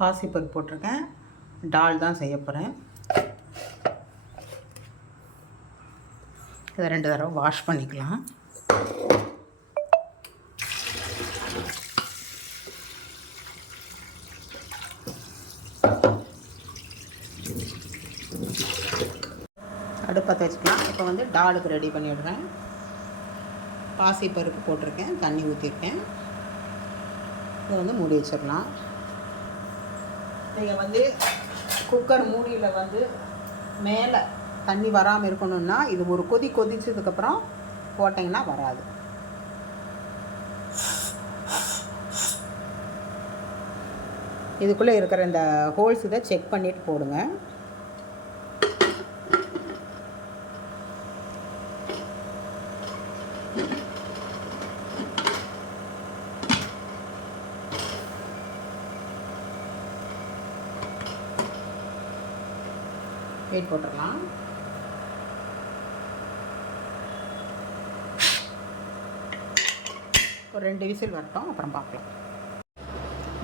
பாசிப்பருப்பு போட்டிருக்கேன். டால் தான் செய்ய போகிறேன். இதை 2 தடவை வாஷ் பண்ணிக்கலாம். அடுப்பத்தை வச்சுக்கலாம். இப்போ வந்து டாலுக்கு ரெடி பண்ணிவிடுறேன். பாசிப்பருப்பு போட்டிருக்கேன், தண்ணி ஊற்றிருக்கேன். இதை வந்து மூடி வச்சிடலாம். நீங்கள் வந்து குக்கர் மூடியில் வந்து மேலே தண்ணி வராமல் இருக்கணும்னா இது ஒரு கொதிச்சதுக்கப்புறம் போட்டிங்கன்னா வராது. இதுக்குள்ளே இருக்கிற இந்த ஹோல்ஸ் இதை செக் பண்ணிவிட்டு போடுங்க. வெயிட் போட்டுடலாம். ஒரு 2 விசில் வரட்டும், அப்புறம் பார்க்கலாம்.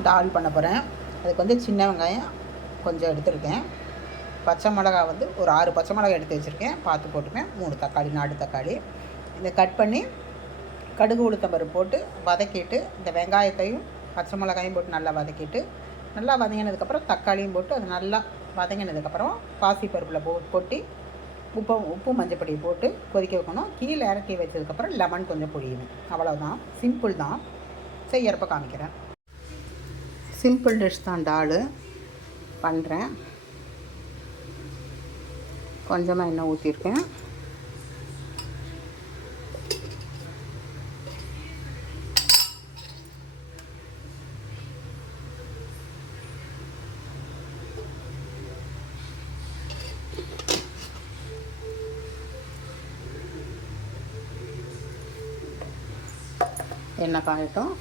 டால் பண்ண போகிறேன். அதுக்கு வந்து சின்ன வெங்காயம் கொஞ்சம் எடுத்துருக்கேன். பச்சை மிளகா வந்து ஒரு 6 பச்சை மிளகாய் எடுத்து வச்சுருக்கேன், பார்த்து போட்டுப்பேன். 3 தக்காளி, நாட்டு தக்காளி இதை கட் பண்ணி கடுகு உளுத்தம்பருப்பு போட்டு வதக்கிட்டு இந்த வெங்காயத்தையும் பச்சை மிளகாயும் போட்டு நல்லா வதக்கிட்டு, நல்லா வதங்கினதுக்கப்புறம் தக்காளியும் போட்டு அது நல்லா வதங்கினதுக்கப்புறம் பாசிப்பருப்பில் கொட்டி உப்பு மஞ்சப்பொடி போட்டு கொதிக்க வைக்கணும். கீழே இறக்கி வச்சதுக்கப்புறம் லெமன் கொஞ்சம் பொடியணும். அவ்வளோதான், சிம்பிள் தான். செய்யறப்ப காமிக்கிறேன். சிம்பிள் டிஷ் தான் டால் பண்ணுறேன். கொஞ்சமாக எண்ணெய் ஊற்றிருக்கேன். எண்ணெய் காயட்டும்.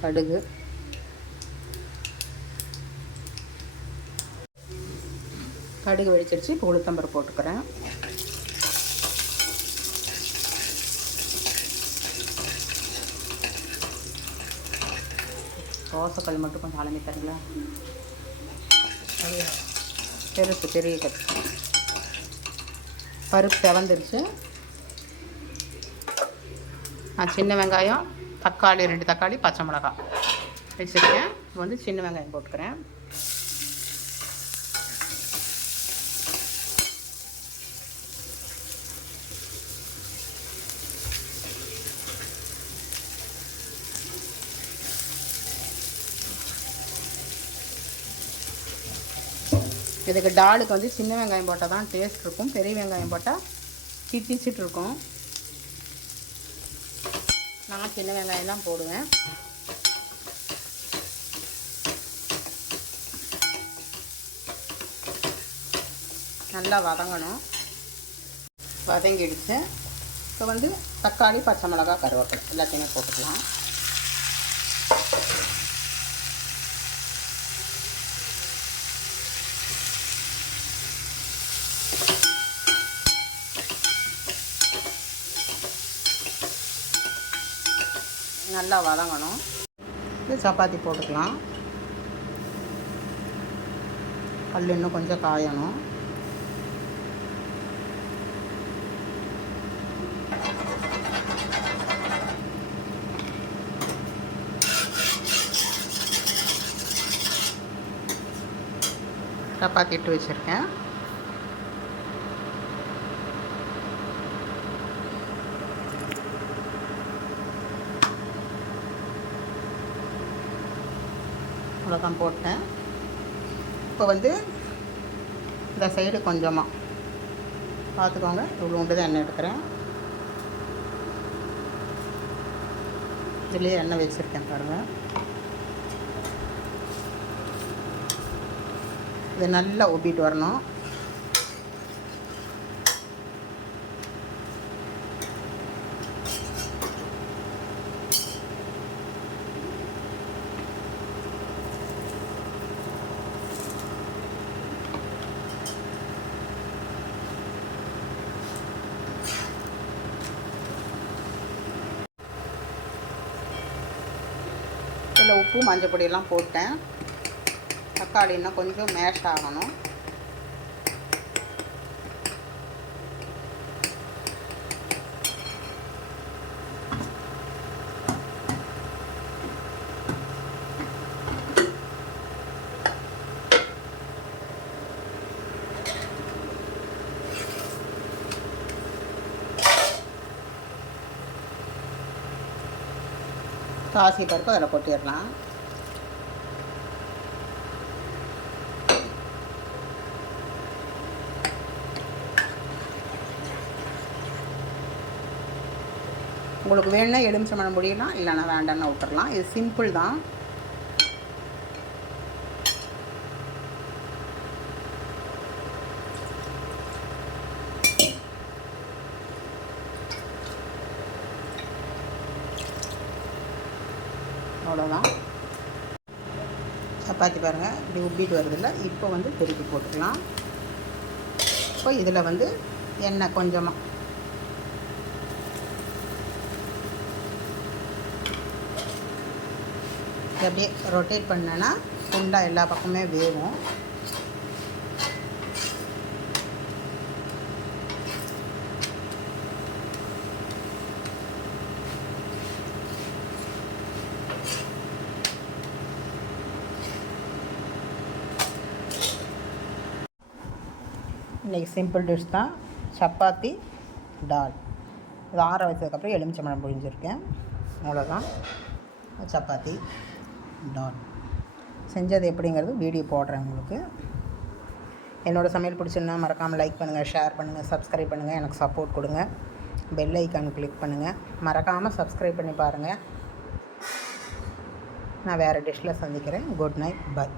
கடுகு, கடுகு வெடிச்சிருச்சு. இப்போ உளுத்தம்பருப்பு போட்டுக்கிறேன். தோசைக்கல் மட்டும் கொஞ்சம் அலம்பி தரீங்களா? பெருசு பெரிய கட்டு. பருப்பு செவந்துருச்சு. சின்ன வெங்காயம், தக்காளி 2 தக்காளி, பச்சை மிளகாய் வச்சுருக்கேன். வந்து சின்ன வெங்காயம் போட்டுக்கிறேன். இதுக்கு டாலுக்கு வந்து சின்ன வெங்காயம் போட்டால் தான் டேஸ்ட் இருக்கும். பெரிய வெங்காயம் போட்டால் சிட்டிச்சிட்டு இருக்கும். நான் சின்ன வெங்காயம் தான் போடுவேன். நல்லா வதங்கணும். வதங்கிடுச்சு. இப்போ வந்து தக்காளி, பச்சை மிளகாய், கருவேப்பிலை எல்லாத்தையுமே போட்டுக்கலாம். நல்லா வதங்கணும். இது சப்பாத்தி போட்டுக்கலாம். கல் இன்னும் கொஞ்சம் காயணும். சப்பாத்தி இட்டு வச்சுருக்கேன். அவ்வளோதான் போட்டேன். இப்போ வந்து இந்த சைடு கொஞ்சமாக பார்த்துக்கோங்க. இவ்வளோ உண்டு தான் எண்ணெய் எடுக்கிறேன். இதுலேயே எண்ணெய் வச்சுருக்கேன் பாருங்கள். இது நல்லா உப்பிட்டு வரணும். அதில் உப்பு மஞ்சள் பொடியெல்லாம் போட்டேன். தக்காளி இன்னும் கொஞ்சம் மேஷ் ஆகணும். பாசி பருப்பு அதில் கொட்டிடலாம். உங்களுக்கு வேணும்னா எலுமிச்சம்பழம் முடியலாம், இல்லைன்னா வேண்டாம்னா விட்டுறலாம். இது சிம்பிள் தான். அவ்வளோதான். சப்பாத்தி பாருங்கள் இப்படி உப்பிட்டு வருதில்ல. இப்போ வந்து திருப்பி போட்டுக்கலாம். இப்போ இதில் வந்து எண்ணெய் கொஞ்சமாக அப்படியே ரொட்டேட் பண்ணேன்னா ஃபுல்லாக எல்லா பக்கமே வேகும். இன்றைக்கி சிம்பிள் டிஷ் தான், சப்பாத்தி டால். இது ஆற வச்சதுக்கப்புறம் எலுமிச்சம்பழம் புழிஞ்சிருக்கேன். அவ்வளோதான், சப்பாத்தி டால். செஞ்சது எப்படிங்கிறது வீடியோ போடுறேன் உங்களுக்கு. என்னோடய சமையல் பிடிச்சிருந்தா மறக்காமல் லைக் பண்ணுங்கள், ஷேர் பண்ணுங்கள், சப்ஸ்கிரைப் பண்ணுங்கள், எனக்கு சப்போர்ட் கொடுங்க. பெல் ஐக்கான் கிளிக் பண்ணுங்கள். மறக்காமல் சப்ஸ்கிரைப் பண்ணி பாருங்கள். நான் வேறு டிஷ்ஷில் சந்திக்கிறேன். Good night, by.